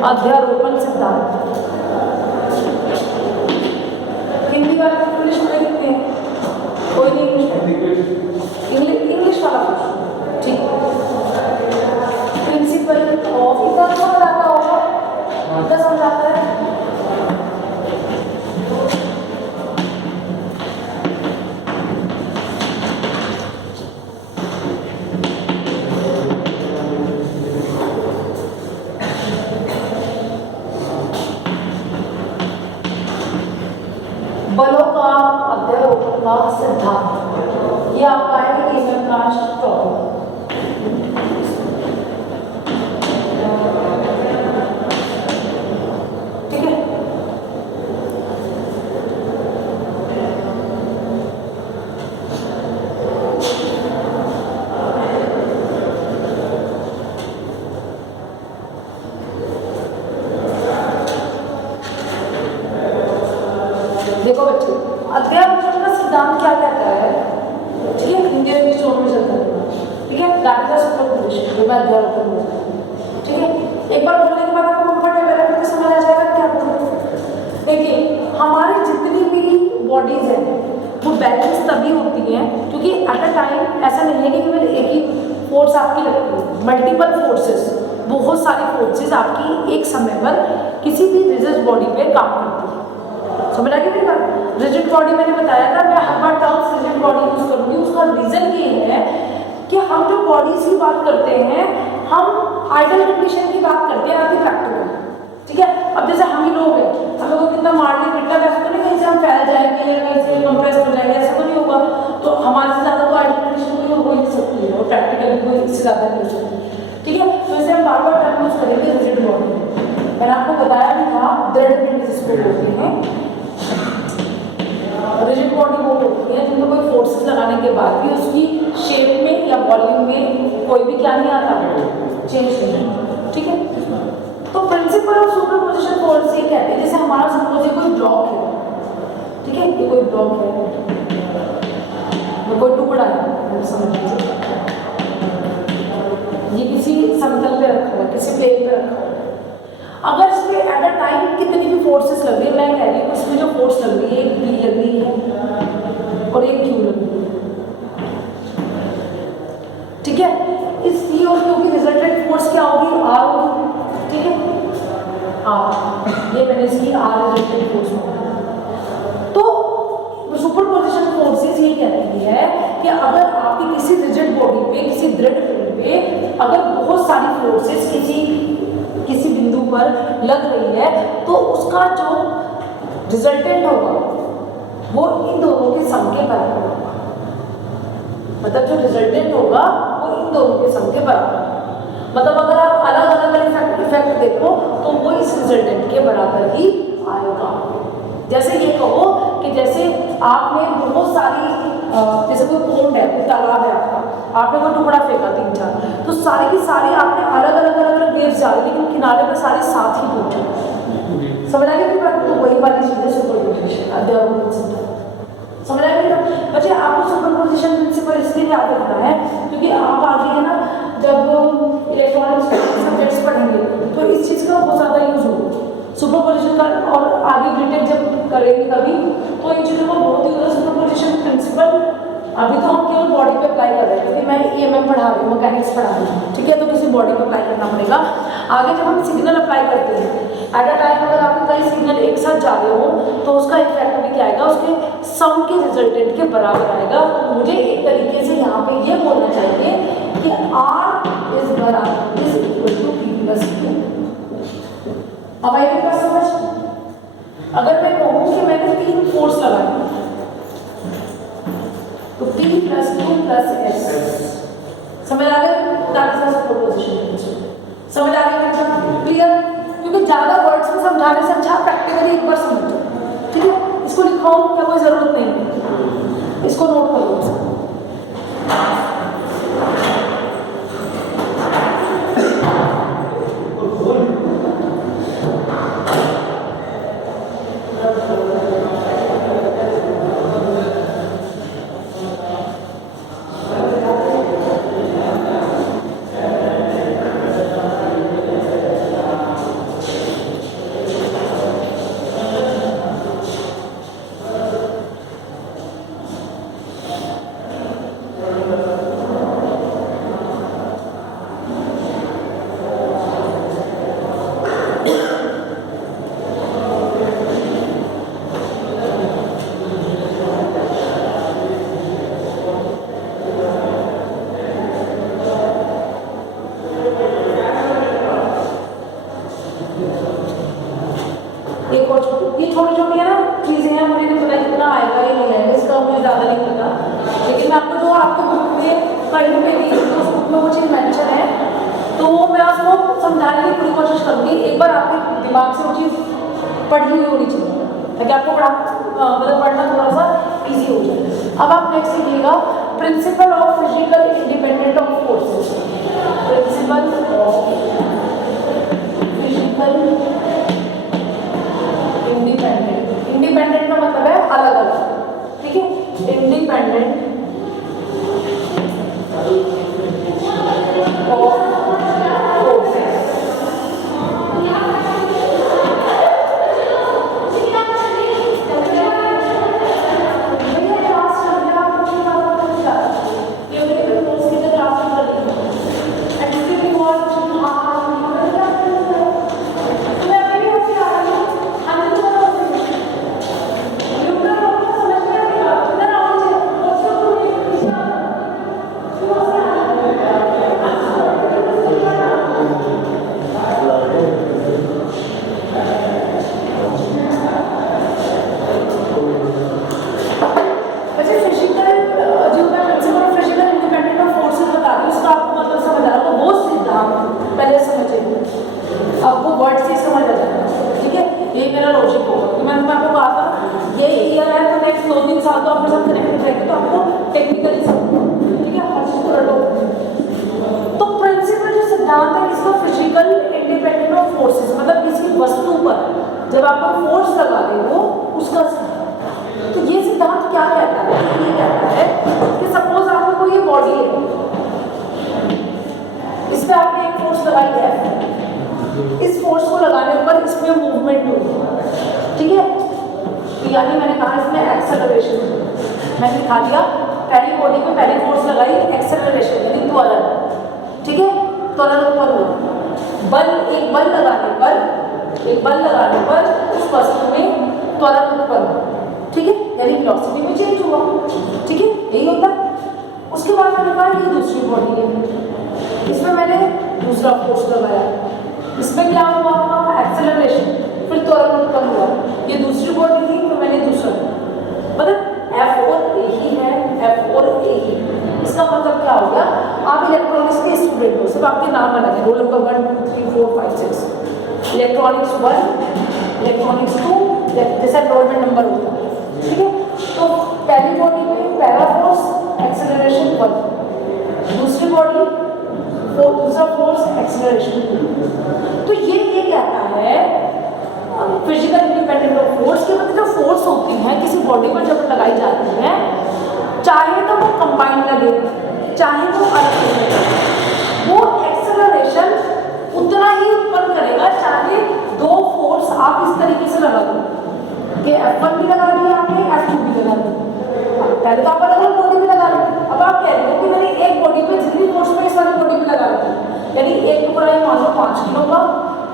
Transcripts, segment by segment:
अध्यारोपण सिद्धांत। हिंदी वाले इंग्लिश में लिखते हैं, कोई नहीं इंग्लिश वाला कुछ ठीक। प्रिंसिपल ऑफ इतना समझाता होगा, इतना समझाता है। बलों का अध्यारोपण का सिद्धांत, ये आपका है का टॉपिक। ठीक है, देखो बच्चों, अध्यारोपण का सिद्धांत क्या कहता है? ठीक है, हिंदी में चलता है। ठीक है, गार्डनर सुपरपोजिशन जो मैं अध्यारोपण बोलता हूँ। ठीक है, एक बार बोलने के बाद आपको कंफर्टेबल है, तो समझ आ जाएगा क्या बोलूं। देखिए, हमारी जितनी भी बॉडीज है वो बैलेंस तभी होती है क्योंकि एट अ टाइम ऐसा नहीं है कि केवल एक ही फोर्स आपकी लगती है। मल्टीपल फोर्सेस, बहुत सारी फोर्सेस आपकी एक समय पर किसी भी रिजिड बॉडी पे काम करती है। समझ आ गई मेरी बात? रिजिड बॉडी मैंने बताया था, मैं हर बार टर्म्स रिजिड बॉडी यूज करूंगी। उसका रीजन ये है कि हम जो बॉडीज की बात करते हैं, हम आइडियल कंडीशन की बात करते हैं, ना कि प्रैक्टिकल। ठीक है, अब जैसे हम ही लोग हैं, हम लोगों को कितना मारने पीटना, वैसे तो नहीं कहीं से हम फैल जाएंगे या कहीं से कंप्रेस हो जाएंगे, ऐसा तो नहीं होगा। तो हमारे से ज़्यादा तो आइडियल कंडीशन कोई हो ही नहीं सकती है, और प्रैक्टिकल भी कोई इससे ज़्यादा नहीं हो सकती। ठीक है, तो इसे हम बार बार टर्म यूज करेंगे रिजिड बॉडी। मैंने आपको बताया भी था, दृढ़ पिंड जिसको बोलते हैं। रिजिड बॉडी वो होती है जिनमें कोई फोर्सेस लगाने के बाद भी उसकी शेप में या वॉल्यूम में कोई भी क्या नहीं आता, चेंज नहीं। ठीक है, तो प्रिंसिपल ऑफ सुपरपोजिशन फोर्स ये कहते हैं, जैसे हमारा सपोज कोई ब्लॉक है। ठीक है, ये कोई ब्लॉक है, कोई टुकड़ा है, समझ लीजिए ये किसी समतल पे रखा हुआ है, किसी प्लेन पे रखा हुआ है। अगर इसमें एट अ टाइम कितनी भी फोर्सेस लग रही है, मैं कह रही हूँ इसमें जो फोर्स लग रही है, एक बी लग रही है और एक क्यू लग रही है। ठीक है, इस सी और क्यू की रिजल्टेंट फोर्स क्या होगी? आर होगी। ठीक है, आर, ये मैंने इसकी आर रिजल्टेंट फोर्स होगी। तो सुपरपोजिशन फोर्सेस ये कहती है कि अगर आपकी किसी रिजिड बॉडी पे, किसी दृढ़ पिंड पे अगर बहुत सारी फोर्सेस किसी बिंदु पर लग रही है, तो उसका जो रिजल्टेंट होगा वो इन दोनों के सम के बराबर होगा। मतलब जो रिजल्टेंट होगा वो इन दोनों के सम के बराबर होगा। मतलब अगर आप अलग अलग इफेक्ट देखो तो वो इस रिजल्टेंट के बराबर ही आएगा। जैसे ये कहो कि जैसे आपने बहुत सारी जैसे कोई पोंड है, कोई तालाब है आपने कोई टुकड़ा फेंका 3-4, तो सारी की सारी आपने अलग अलग वेव्स जा रही, लेकिन किनारे पर सारे साथ ही पहुंचे। समझ आ गया? तो वही वाली चीज है सुपरपोजिशन, अध्यारोपण सिद्धांत। समझ आ गया बच्चे? आपको सुपरपोजिशन प्रिंसिपल इसलिए याद रखना है क्योंकि आप आगे है ना, जब इलेक्ट्रॉनिक्स सब्जेक्ट्स पढ़ेंगे तो इस चीज का बहुत ज़्यादा यूज होगा सुपरपोजिशन का, और आगे बीटेक जब करेंगे कभी तो इन चीज़ों को बहुत यूज है सुपरपोजिशन प्रिंसिपल। अभी तो हम केवल बॉडी पे अप्लाई कर रहे हैं क्योंकि मैं ईएमएम पढ़ा रही हूँ, मैकेनिक्स पढ़ा रही हूँ। ठीक है, तो किसी बॉडी पे अप्लाई करना पड़ेगा। आगे जब हम सिग्नल अप्लाई करते हैं, एट अ टाइम अगर आपके कई सिग्नल एक साथ जा रहे हो तो उसका इफेक्ट भी क्या आएगा, उसके सम के रिजल्टेंट के बराबर आएगा। तो मुझे एक तरीके से यहाँ पे ये बोलना चाहिए कि R is equal to P plus Q। अब आई मेरी बात समझ? अगर मैं कहूँ कि मैंने 3 फोर्स लगाई तो P plus Q plus S, समझ आ गया? सुपरपोजिशन समझ आ गया? क्लियर? क्योंकि ज़्यादा वर्ड्स में समझाने से अच्छा प्रैक्टिकली एक बार समझो। ठीक है, इसको लिखो क्या कोई ज़रूरत नहीं है, इसको नोट कर लो। एक और ये छोटी छोटी है ना चीज़ें हैं, मुझे नहीं पता कितना आएगा या नहीं आएगा, इसका मुझे ज़्यादा नहीं पता, लेकिन मैं आपको जो आपके बुक में कहीं पे भी उस बुक में वो चीज़ मेंशन है तो वो मैं आपको समझाने की पूरी कोशिश करूँगी। एक बार आपके दिमाग से वो चीज़ पढ़ी हुई होनी चाहिए ताकि आपको मतलब पढ़ना थोड़ा सा ईजी हो जाए। अब आप नेक्स्ट सीखिएगा principle of physical independent of forces. Principle of physical independent, independent का मतलब है अलग अलग, ठीक है, इंडिपेंडेंट ऑफ फोर्सेस। जब आप फोर्स लगा रहे हो उसका सिद्धांत। तो ये सिद्धांत क्या कहता है? ये कहता है कि सपोज आपको कोई ये बॉडी है, इस पे आपने एक फोर्स लगाई है, इस फोर्स को लगाने पर इसमें मूवमेंट होगी, ठीक है, तो यानी मैंने कहा इसमें एक्सेलरेशन, मैंने दिखा दिया पहली बॉडी पे पहली फोर्स लगाई एक्सेलरेशन यानी त्वरण, ठीक है, त्वरण उत्पन्न हुआ। एक बल लगाने पर उस वस्तु में त्वरण उत्पन्न, ठीक है, यानी वेलोसिटी में चेंज हुआ, ठीक है, यही होता है। उसके बाद मैंने कहा ये दूसरी बॉडी है, इसमें मैंने दूसरा फोर्स लगाया, इसमें क्या हुआ? एक्सेलरेशन, फिर त्वरण उत्पन्न हुआ। ये दूसरी बॉडी थी तो मैंने दूसरा, मतलब F और A ही है, F और A ही। इसका मतलब क्या हो गया? आप इलेक्ट्रॉनिक्स के स्टूडेंट हो, सब आपके नाम अलग है, रोल नंबर 1 2 3 4 5 6, इलेक्ट्रॉनिक्स 1, इलेक्ट्रॉनिक्स 2, जैसा एनरोलमेंट नंबर होता है, ठीक है। तो पहली बॉडी में पहला फोर्स एक्सेलरेशन 1, दूसरी बॉडी दूसरा फोर्स एक्सेलरेशन। तो ये कहता है फिजिकल इंडिपेंडेंट ऑफ फोर्स के मतलब जो फोर्स होती है किसी बॉडी पर जब लगाई जाती है, चाहे तो वो कंबाइन लगे चाहे वो अलग लगे, वो एक्सेलरेशन उतना ही उत्पन्न करेगा चाहे दो फोर्स आप इस तरीके से लगा दो कि F1 भी लगा दिया आपने, F2 भी लगा दिया, पहले तो आप अलग अलग बॉडी में लगा रहे। अब आप कह रहे हो कि मैंने एक बॉडी पे जितनी फोर्स में इस वाली बॉडी में लगा रही, यानी एक टुकड़ा ये मान लो 5 किलो का,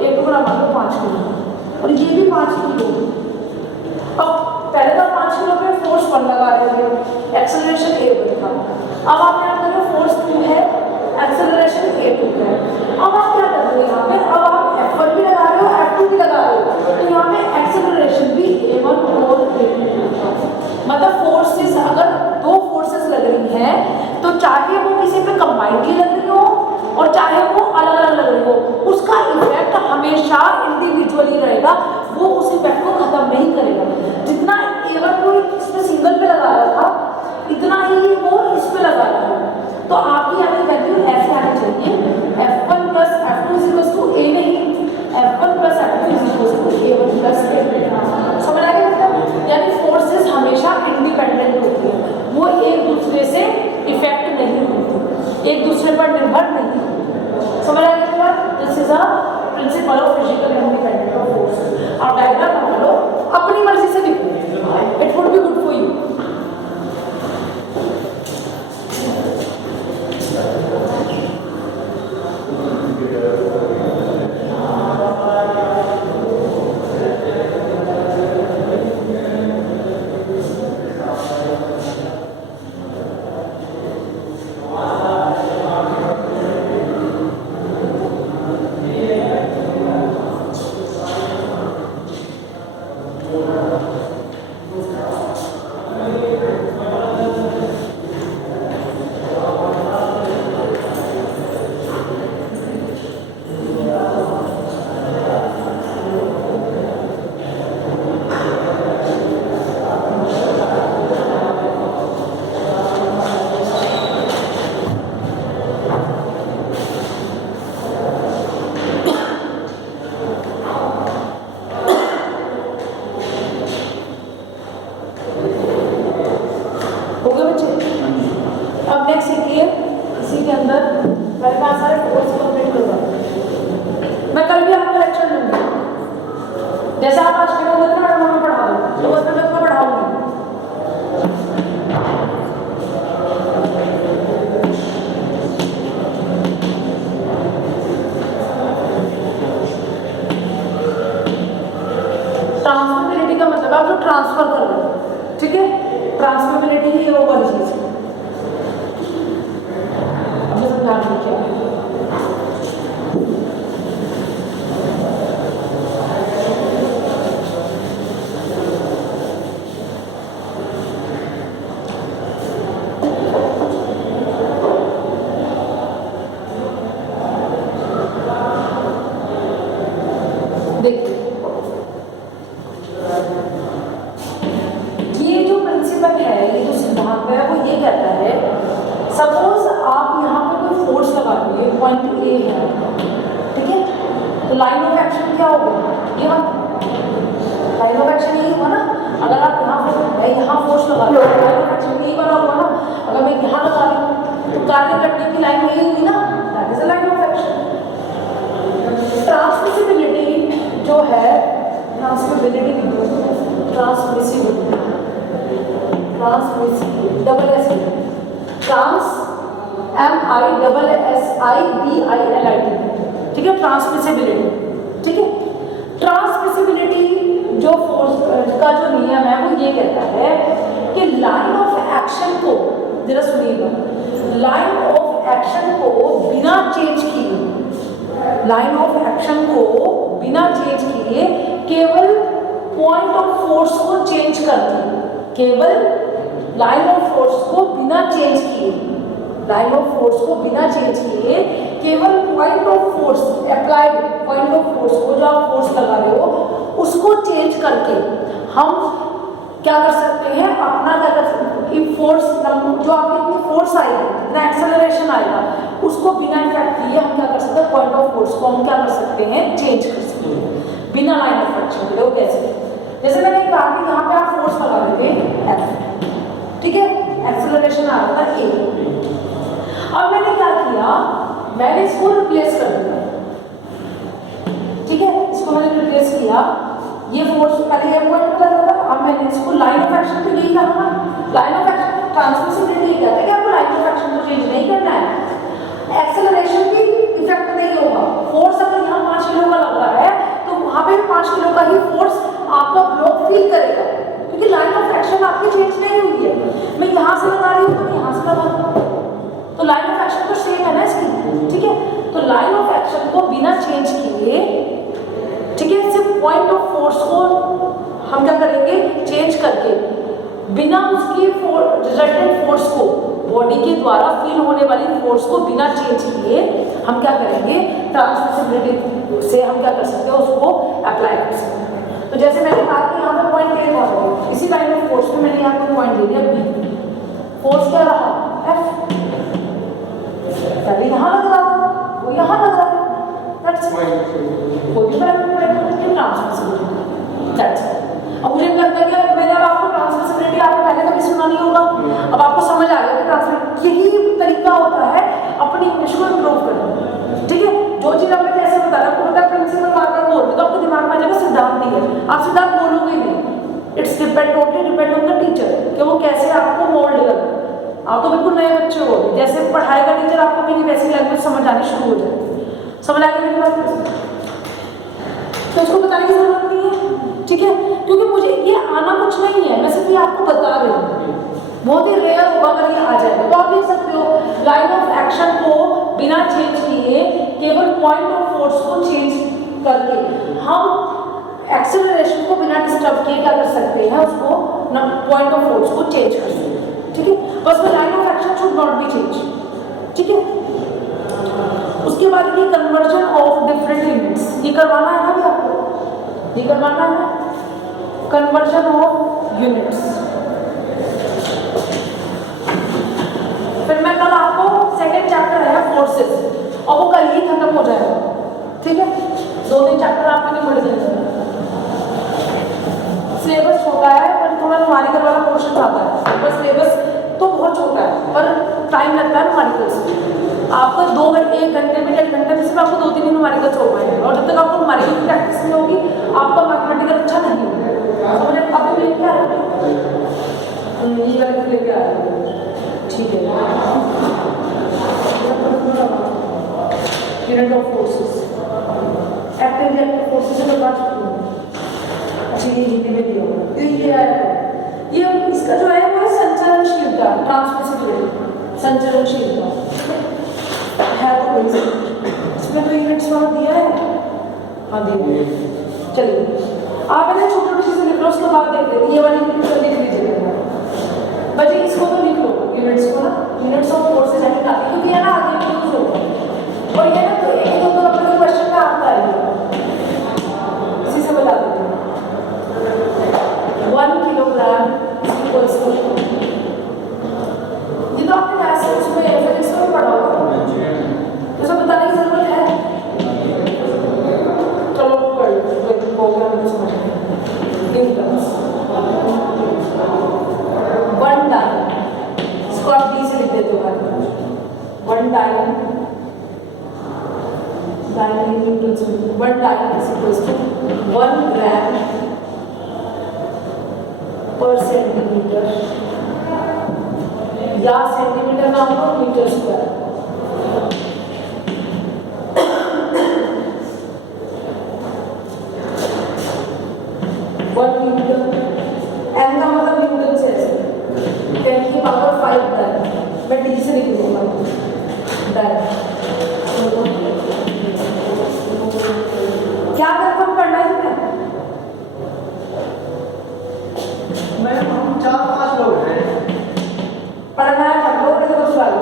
एक टुकड़ा मान लो 5 किलो और ये भी 5 किलो। अब पहले तो 5 किलो पे फोर्स 1 लगा रहे थे, एक्सेलरेशन A1 था। अब आप यहाँ पर फोर्स 2 है, एक्सेलरेशन A2 है। अब आप क्या कर रहे हो यहाँ पे? अब आप F1 भी लगा रहे हो, F2 भी लगा रहे हो, तो यहाँ पे एक्सेलरेशन भी A1 और A2, मतलब फोर्सेस अगर दो फोर्सेस लग रही हैं तो चाहे वो किसी पे कंबाइंडली लग रही हो और चाहे वो अलग अलग लग रही हो, उसका इफेक्ट हमेशा इंडिविजुअली रहेगा, वो उस इफेक्ट को खत्म नहीं करेगा। जितना A1 को इसमें सिंगल पे लगा रहा था इतना ही वो इस पे लगा रहा है। तो आपकी यहाँ पे वैल्यू ऐसे आनी चाहिए, F1 plus F2 is equal to A नहीं, F1 plus F2 is equal to A1 plus A। समझ आ गया मतलब? यानी फोर्सेस हमेशा इंडिपेंडेंट होती है, वो एक दूसरे से इफेक्ट नहीं होती, एक दूसरे पर निर्भर नहीं होती। समझ आ गया क्या? This is a principal of physical independent of force. आप डायग्राम बना लो, अपनी मर्जी से लिखो, it would be good for you. जैसे आप आज खड़े होते ना मैं पढ़ा दूँ तो उसमें मैं तुम्हें पढ़ाऊंगी। ट्रांसफरेबिलिटी का मतलब आप जो ट्रांसफर कर रहे हो, ठीक है, ट्रांसफरेबिलिटी ही वो वाली चीज है। अब मैं समझा रही हूँ क्या है। देखिए ये जो प्रिंसिपल है, ये जो सिद्धांत है वो ये कहता है, सपोज आप यहाँ पे कोई फोर्स लगा दिए, पॉइंट ए है, ठीक है, तो लाइन ऑफ एक्शन क्या होगा, ये लाइन ऑफ एक्शन यही हुआ ना। अगर आप यहाँ फोर्स लगा रहे हो, लाइन ऑफ एक्शन यही बना हुआ ना। अगर मैं यहाँ लगा रही हूँ तो कार्य करने की लाइन यही हुई ना, that is a line of action. Transmissibility जो है, transmissibility double S, trans MISSIBILIT, ठीक है, ट्रांसमिसिबिलिटी, ठीक है। ट्रांसमिसिबिलिटी जो फोर्स का जो नियम है वो ये कहता है कि लाइन ऑफ एक्शन को, जरा सुनिएगा, लाइन ऑफ एक्शन को बिना चेंज किए, लाइन ऑफ एक्शन को बिना चेंज किए केवल पॉइंट ऑफ फोर्स को चेंज करके, केवल लाइन ऑफ फोर्स को बिना चेंज किए, लाइन ऑफ फोर्स को बिना चेंज किए केवल point of force, applied point of force को, जो आप फोर्स लगा रहे हो उसको चेंज करके हम क्या कर सकते हैं, अपना क्या कर सकते हैं, फोर्स जो आपकी इतनी फोर्स आएगी, इतना एक्सेलरेशन आएगा, उसको बिना इफेक्ट किए हम क्या कर सकते हैं, पॉइंट ऑफ फोर्स को हम क्या कर सकते हैं, चेंज कर सकते हैं बिना लाइन ऑफ एक्शन के। वो कैसे, जैसे मैंने कहा कि यहाँ पे आप फोर्स लगा देते हैं F, ठीक है, एक्सेलरेशन आ रहा था A। अब मैंने क्या किया, मैंने इसको रिप्लेस कर दिया, ठीक है, इसको मैंने रिप्लेस किया, ये फोर्स पहले ये पॉइंट लग रहा था, अब मैंने इसको लाइन ऑफ एक्शन तो यही कहा ना, लाइन ऑफ एक्शन ट्रांसमिसिबिलिटी कहता है कि आपको लाइन ऑफ एक्शन को चेंज नहीं करना है, एक्सेलरेशन की इफेक्ट नहीं होगा। फोर्स अगर यहाँ 5 किलो का लग रहा है तो वहाँ पे 5 किलो का ही फोर्स आपका ब्लॉक फील करेगा, क्योंकि लाइन ऑफ एक्शन आपकी चेंज नहीं हुई है। मैं यहाँ से लगा रही हूँ तो मैं यहाँ से लगा रही हूँ, तो लाइन ऑफ एक्शन तो सेम है ना इसकी, ठीक है। तो लाइन ऑफ एक्शन को बिना चेंज किए, ठीक है, सिर्फ पॉइंट ऑफ फोर्स को हम क्या करेंगे, चेंज करके, बिना उसकी रिजल्टेंट फोर्स को, बॉडी के द्वारा फील होने वाली फोर्स को बिना चेंज किए हम क्या करेंगे, ट्रांसमिसिबिलिटी से हम क्या कर सकते हैं, उसको अप्लाई कर सकते हैं। तो जैसे मैंने कहा कि यहाँ पे पॉइंट ए था, इसी लाइन ऑफ फोर्स में मैंने यहाँ पे पॉइंट दे दिया बी, फोर्स क्या रहा F, पहले यहाँ लग रहा था वो यहाँ लग रहा है, कोई भी फर्क नहीं पड़ेगा, ट्रांसमिसिबिलिटी, दैट्स इट। अब मुझे लगता है कि मैंने अब आपको ट्रांसमिसिबिलिटी आपने पहले कभी सुना नहीं होगा, अब आपको समझ आ गया कि ट्रांसमिसिबिलिटी यही तरीका होता है अपनी इंग्लिश को इम्प्रूव करने का, ठीक है। जो चीज़ आपने जैसे बताया, आपको पता है प्रिंसिपल बार-बार बोलते तो आपके दिमाग में आ जाएगा सिद्धांत ही है, आप सिद्धांत बोलोगे नहीं, it's totally depend on the teacher कि वो कैसे आपको मोल्ड करे। आप तो बिल्कुल नए बच्चे हो, जैसे पढ़ाएगा टीचर आपको मेरी वैसी लैंग्वेज समझ आनी शुरू हो जाएगी, समझ आ गई मेरी बात, तो इसको बताने की जरूरत नहीं है, ठीक है, क्योंकि मुझे ये आना कुछ नहीं है, मैं सिर्फ ये आपको बता रही हूँ, बहुत ही रेयर होगा अगर ये आ जाएगा। तो आप देख सकते हो लाइन ऑफ एक्शन को बिना चेंज किए केवल पॉइंट ऑफ फोर्स को चेंज करके हम एक्सेलरेशन को बिना डिस्टर्ब किए क्या कर सकते हैं, उसको पॉइंट ऑफ फोर्स को चेंज कर सकते हैं, ठीक है। बस में line of action should not be change, ठीक है। उसके बाद ये कन्वर्जन ऑफ डिफरेंट यूनिट्स, ये करवाना है ना भी आपको, ये करवाना है कन्वर्जन ऑफ यूनिट्स। फिर मैं कल आपको सेकेंड चैप्टर है फोर्सेस, और वो कल ही खत्म हो जाएगा, ठीक है, 2-3 चैप्टर आपको नहीं पढ़ जाएंगे। सिलेबस छोटा है पर थोड़ा न्यूमेरिकल वाला पोर्शन आता है, पर सिलेबस तो बहुत छोटा है पर टाइम लगता है न्यूमेरिकल्स में। आपका 1 घंटे में 1.5 घंटे में सिर्फ आपको 2-3 न्यूमेरिकल्स हो पाएंगे, और जब तक आपको न्यूमेरिकल की प्रैक्टिस नहीं होगी आपका मैथमेटिकल ये वाले को लेके आ रहे हो, ठीक है। Unit of forces, active reactive forces से बात करते हैं। अच्छा ये हिंदी में दिया हुआ है, ये आया ये इसका जो है वो है संचरणशीलता, ट्रांसमिसिबिलिटी, संचरणशीलता है तो वही इसमें तो यूनिट्स वाला दिया है। हाँ दिया, चलिए आप इन्हें छोटी छोटी चीजें लिख लो, उसके बाद देख लेते ये वाली लिख लीजिएगा बच्चे, इसको तो लिख लो यूनिट्स को ना, यूनिट्स ऑफ फोर्सेस एंड काफी, क्योंकि है ना आगे भी यूज होगा और ये ना तो एक दो अपने क्वेश्चन में आता है, इसी से बता देते हैं। 1 किलोग्राम इक्वल्स टू, ये तो आपने ऐसे उसमें फिजिक्स में पढ़ा होगा, तो सब बताने की जरूरत है। चलो कर हो गया, मुझे समझ में न्यूटन्स 1 डाइन, इसको आप डी से लिख देते हो, 1 dyne newtons, 1 dyne is equals to 1 gram per centimetre, या सेंटीमीटर ना हो मीटर स्क्वायर। एन का मतलब न्यूटन से, 10 की पावर 5 डाइन, मैं डी से लिख दूंगा डाइन। क्या कंफर्म करना है तुम्हें? मैम हम 4-5 लोग हैं, पढ़ना है हम लोग कैसे कुछ वाले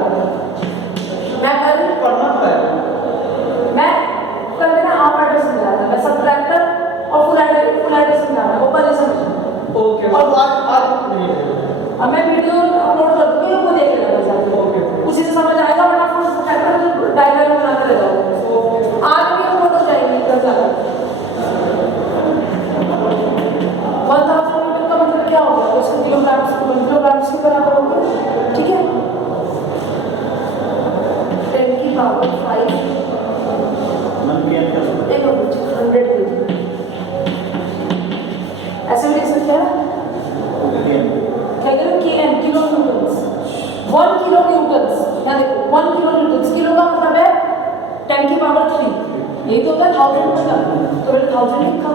मैं कल पढ़ना तो है, मैं कल मैंने हाफ एडर समझा था, मैं सबट्रैक्टर और फुल एडर समझा रहा, वो कल ही समझ। ओके, और आज नहीं है, अब मैं वीडियो अपलोड कर दूंगी, वो देख लेना बस, ओके, उसी से समझ आएगा, वरना फुल सबट्रैक्टर डायग्राम बनाते रह जाओगे। आज भी अपलोड हो जाएगी कल ज़्यादा। 1000 मीटर का मतलब क्या होगा, उसके किलोग्राम्स के बराबर होगा, ठीक है। 10 की पावर 5 एक 100 kg, ऐसे भी लिख सकते हैं क्या करें कि in kilonewtons, 1 kilonewtons, यहाँ देखो 1 किलो न्यूटन्स, किलो का मतलब है 10 की पावर 3, यही तो होता है 1000 मतलब, तो मैंने 1000 लिखा,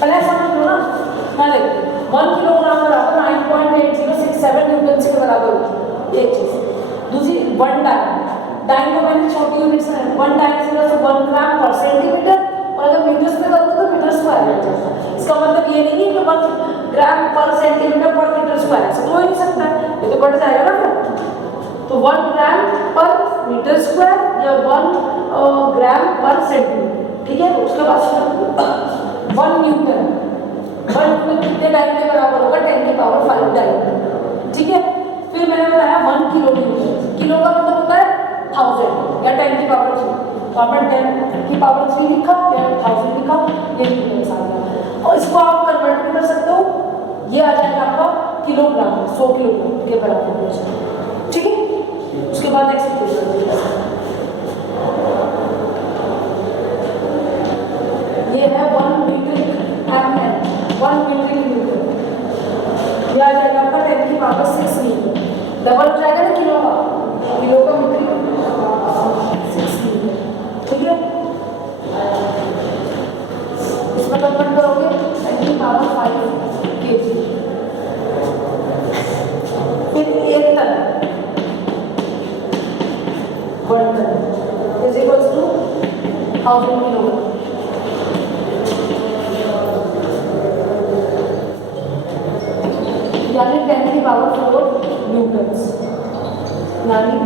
पहले समझ लो ना। यहाँ देखो 1 किलोग्राम बराबर 9.8067 न्यूटन के बराबर होती है, एक चीज। दूसरी 1 डाइन, डाइन को मैंने छोटी यूनिट से 1 डाइन से 1 ग्राम पर सेंटीमीटर, और अगर मीटर्स में करूँ तो मीटर स्क्वायर हो जाएगा। इसका मतलब ये नहीं है कि 1 ग्राम पर सेंटीमीटर पर मीटर स्क्वायर, ऐसा तो हो ही नहीं सकता है, ये तो बढ़ जाएगा ना फिर। तो 1 ग्राम पर मीटर स्क्वायर या 1 ग्राम पर सेंटीमीटर, ठीक है। उसके बाद 1 न्यूटन, 1 न्यूटन कितने डाइन के बराबर होगा, 10 की पावर 5 डाइन, ठीक है। फिर मैंने बताया 1 किलो न्यूटन, किलो का मतलब होता है 1000 या 10 की पावर 3, तो आपने 10 की पावर 3 लिखा या 1000 लिखा, ये न्यूटन आ गया। और इसको आप कन्वर्ट भी कर सकते हो, ये आ जाएगा आपका किलोग्राम, 100 किलोग्राम के बराबर हो जाएगा, ठीक है। उसके बाद नेक्स्ट ये है 1 मीट्रिक ml, 1 मीट्रिक न्यूटन, ये आ जाएगा आपका 10 की पावर 6 न्यूटन, डबल हो जाएगा ना किलो का मीट्रिक 6 न्यूटन, ठीक है। इसमें कन्वर्ट करोगे 10 की पावर 5 kg, फिर 1 ton, 1 ton is equals to 1000 kilogram, यानी 10 की पावर 4 न्यूटन्स, यानी